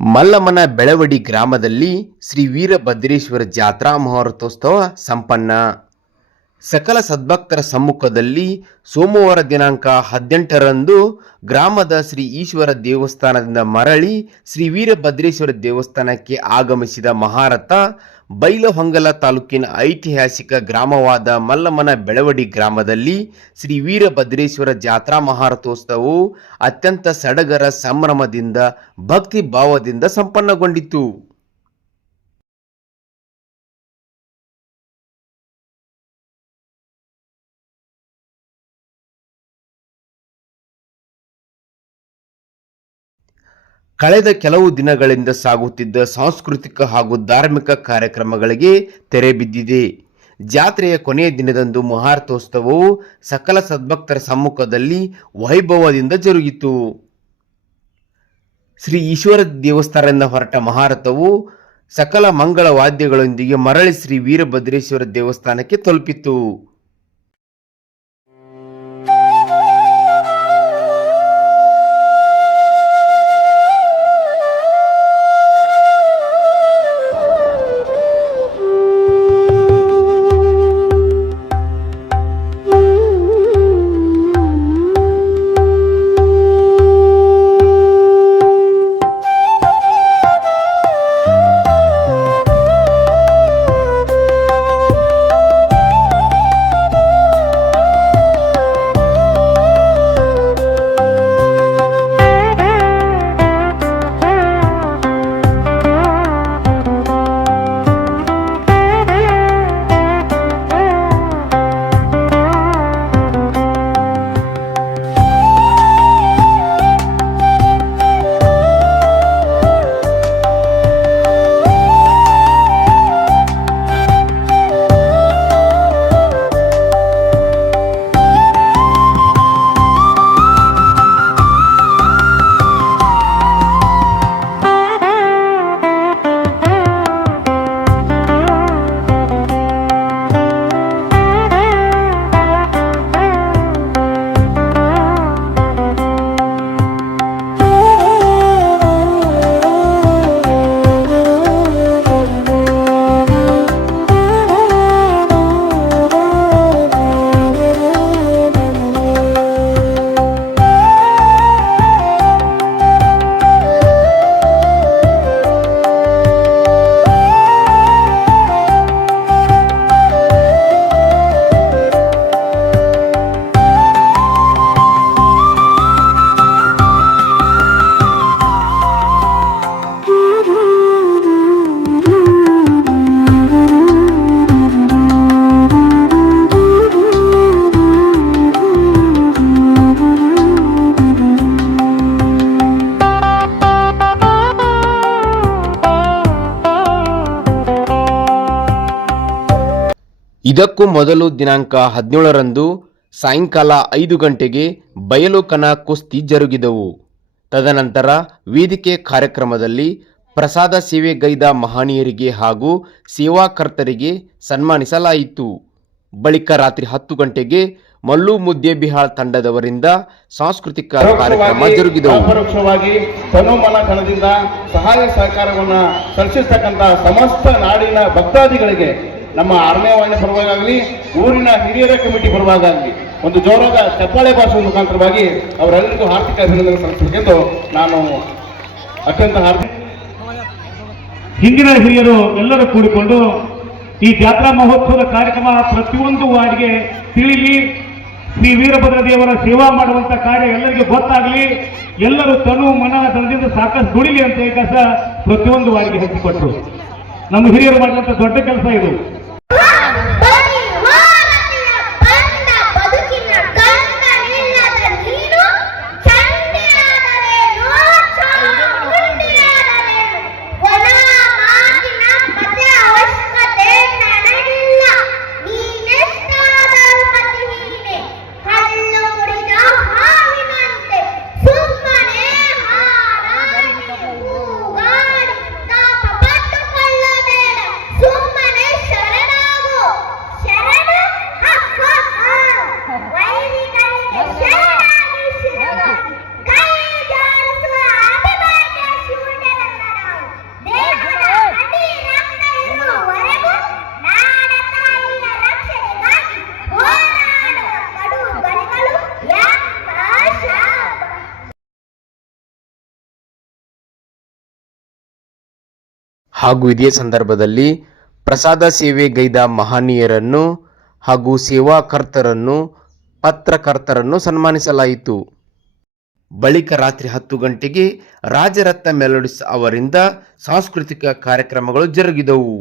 ಮಲ್ಲಮ್ಮನ ಬೆಳವಡಿ ಗ್ರಾಮದಲ್ಲಿ ಶ್ರೀ ವೀರಭದ್ರೇಶ್ವರ ಜಾತ್ರಾ ಮಹೋತ್ಸವ ಸಂಪನ್ನ. ಸಕಲ ಸದ್ಭಕ್ತರ ಸಮ್ಮುಖದಲ್ಲಿ ಸೋಮವಾರ ದಿನಾಂಕ 18ರಂದು ಗ್ರಾಮದ ಶ್ರೀ ಈಶ್ವರ ದೇವಸ್ಥಾನದಿಂದ ಮರಳಿ ಶ್ರೀ ವೀರಭದ್ರೇಶ್ವರ ದೇವಸ್ಥಾನಕ್ಕೆ ಆಗಮಿಸಿದ ಮಹಾರಥ ಬೈಲಹೊಂಗಲ ತಾಲೂಕಿನ ಐತಿಹಾಸಿಕ ಗ್ರಾಮವಾದ ಮಲ್ಲಮ್ಮನ ಬೆಳವಡಿ ಗ್ರಾಮದಲ್ಲಿ ಶ್ರೀ ವೀರಭದ್ರೇಶ್ವರ ಜಾತ್ರಾ ಮಹೋತ್ಸವವು ಅತ್ಯಂತ ಸಡಗರ ಸಂಭ್ರಮದಿಂದ ಭಕ್ತಿ ಭಾವದಿಂದ ಸಂಪನ್ನಗೊಂಡಿತು. ಕಳೆದ ಕೆಲವು ದಿನಗಳಿಂದ ಸಾಗುತ್ತಿದ್ದ ಸಾಂಸ್ಕೃತಿಕ ಹಾಗೂ ಧಾರ್ಮಿಕ ಕಾರ್ಯಕ್ರಮಗಳಿಗೆ ತೆರೆ ಬಿದ್ದಿದೆ. ಜಾತ್ರೆಯ ಕೊನೆಯ ದಿನದಂದು ಮಹಾರಥೋತ್ಸವವು ಸಕಲ ಸದ್ಭಕ್ತರ ಸಮ್ಮುಖದಲ್ಲಿ ವೈಭವದಿಂದ ಜರುಗಿತು. ಶ್ರೀ ಈಶ್ವರ ದೇವಸ್ಥಾನದಿಂದ ಹೊರಟ ಮಹಾರಥವು ಸಕಲ ಮಂಗಳ ವಾದ್ಯಗಳೊಂದಿಗೆ ಮರಳಿ ಶ್ರೀ ವೀರಭದ್ರೇಶ್ವರ ದೇವಸ್ಥಾನಕ್ಕೆ ತಲುಪಿತು. ಇದಕ್ಕೂ ಮೊದಲು ದಿನಾಂಕ 17ರಂದು ಸಾಯಂಕಾಲ 5 ಗಂಟೆಗೆ ಬಯಲು ಕನ ಕುಸ್ತಿ ಜರುಗಿದವು. ತದನಂತರ ವೇದಿಕೆ ಕಾರ್ಯಕ್ರಮದಲ್ಲಿ ಪ್ರಸಾದ ಸೇವೆಗೈದ ಮಹನೀಯರಿಗೆ ಹಾಗೂ ಸೇವಾಕರ್ತರಿಗೆ ಸನ್ಮಾನಿಸಲಾಯಿತು. ಬಳಿಕ ರಾತ್ರಿ 10 ಗಂಟೆಗೆ ಮಲ್ಲು ಮುದ್ದೇಬಿಹಾಳ್ ತಂಡದವರಿಂದ ಸಾಂಸ್ಕೃತಿಕ ಕಾರ್ಯಕ್ರಮ ಜರುಗಿದವು. ಪರೋಕ್ಷವಾಗಿ ತನುಮನಧನದಿಂದ ಸಹಾಯ ಸಹಕಾರವನ್ನು ಸಲ್ಲಿಸತಕ್ಕಂಥ ಸಮಸ್ತ ನಾಡಿನ ಭಕ್ತಾದಿಗಳಿಗೆ ನಮ್ಮ ಆರನೇವಾಣಿ ಪರವಾಗಲಿ ಊರಿನ ಹಿರಿಯರ ಕಮಿಟಿ ಪರವಾಗಲಿ ಒಂದು ಜೋರಾದ ಚಪ್ಪಾಳೆ ಭಾಷೆ ಮುಖಾಂತರವಾಗಿ ಅವರೆಲ್ಲರಿಗೂ ಆರ್ಥಿಕ ಅಭಿನಂದನೆ ಸಲ್ಲಿಸಬೇಕೆಂದು ನಾನು ಅತ್ಯಂತ ಹಿಂದಿನ ಹಿರಿಯರು ಎಲ್ಲರೂ ಕೂಡಿಕೊಂಡು ಈ ಜಾತ್ರಾ ಮಹೋತ್ಸವದ ಕಾರ್ಯಕ್ರಮ ಪ್ರತಿಯೊಂದು ವಾರ್ಡ್ಗೆ ತಿಳಿಲಿ, ಶ್ರೀ ವೀರಭದ್ರ ದೇವರ ಸೇವಾ ಮಾಡುವಂತ ಕಾರ್ಯ ಎಲ್ಲರಿಗೂ ಗೊತ್ತಾಗಲಿ, ಎಲ್ಲರೂ ತನು ಮನ ಧನದಿಂದ ಸಾಕಷ್ಟು ದುಡಿಲಿ ಅಂತ ಈ ಕೆಲಸ ಪ್ರತಿಯೊಂದು ವಾರ್ಡ್ಗೆ ಹಂಚಿಕೊಟ್ರು. ನಮ್ಮ ಹಿರಿಯರು ಮಾಡುವಂತ ದೊಡ್ಡ ಕೆಲಸ ಇದು. ಸುಮ್ಮನೆ ಶರಣ ಹಾಗೂ ಇದೇ ಸಂದರ್ಭದಲ್ಲಿ ಪ್ರಸಾದ ಸೇವೆಗೈದ ಮಹನೀಯರನ್ನು ಹಾಗೂ ಸೇವಾಕರ್ತರನ್ನು ಪತ್ರಕರ್ತರನ್ನು ಸನ್ಮಾನಿಸಲಾಯಿತು. ಬಳಿಕ ರಾತ್ರಿ 10 ಗಂಟೆಗೆ ರಾಜರತ್ನ ಮೆಲೋಡಿಸ್ ಅವರಿಂದ ಸಾಂಸ್ಕೃತಿಕ ಕಾರ್ಯಕ್ರಮಗಳು ಜರುಗಿದವು.